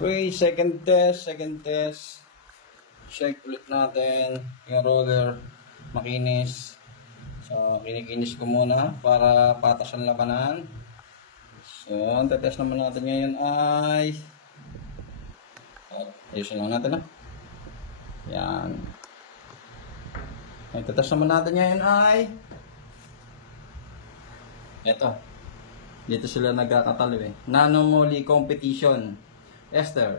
Okay, second test. Check ulit natin yung roller, makinis. So, kinikinis ko muna para patas ang labanan. So, ang tetest naman natin ngayon ay ayusin lang natin yan. Ang tetest naman natin ngayon ay eto. Dito sila nagkakatalo Nanomoly competition. Ester.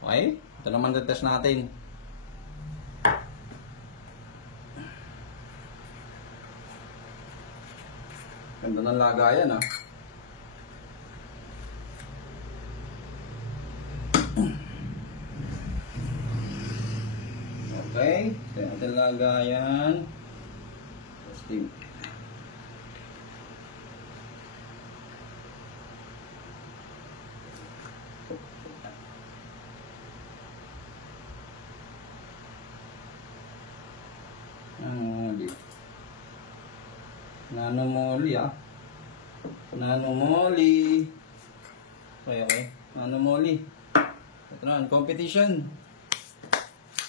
Okay? Ito naman tetest natin. Ganda ng lagayan Okay, ito natin lagayan. Testing. Nanomoly Nanomoly. Okay. Nanomoly. Ito na, competition.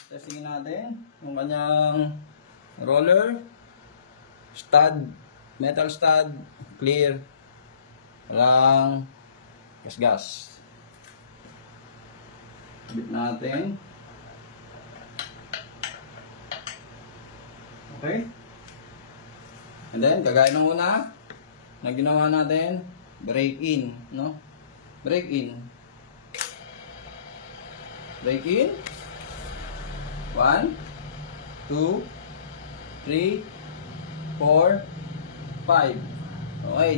Testingin natin yung kanyang roller, stud, metal stud, clear, walang gas-gas. Bit natin. Okay. And then, kagaya na muna na ginawa natin, break in, no? Break in. Break in. 1, 2, 3, 4, 5. Okay.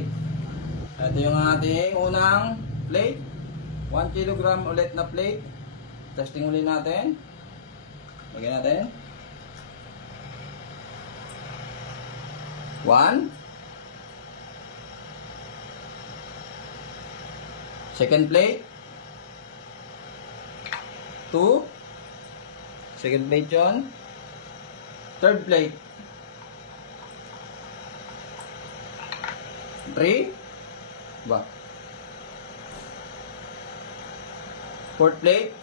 Ito yung ating unang plate. 1 kg ulit na plate. Testing ulit natin. Lagyan natin. 1. Second plate. 2. Second plate yun. Third plate. 3. Ba? Fourth plate.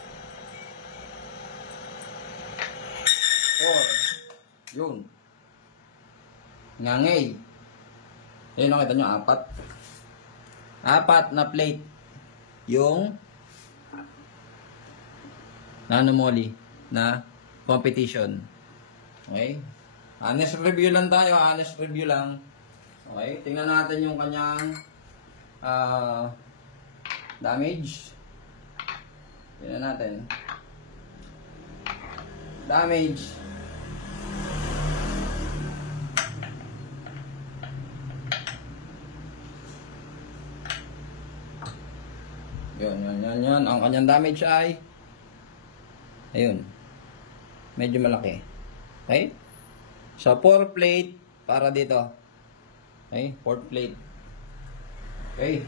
4. Yun. Ngangay. Ayun, nakita nyo, 4. 4 na plate. Yung Nanomoly na competition. Okay? Honest review lang tayo. Honest review lang. Okay? Tingnan natin yung kanyang damage. Tingnan natin. Damage. Yun. Ang kanyang damage ay ayun. Medyo malaki. Okay? So, 4 plate para dito. Okay? 4 plate. Okay?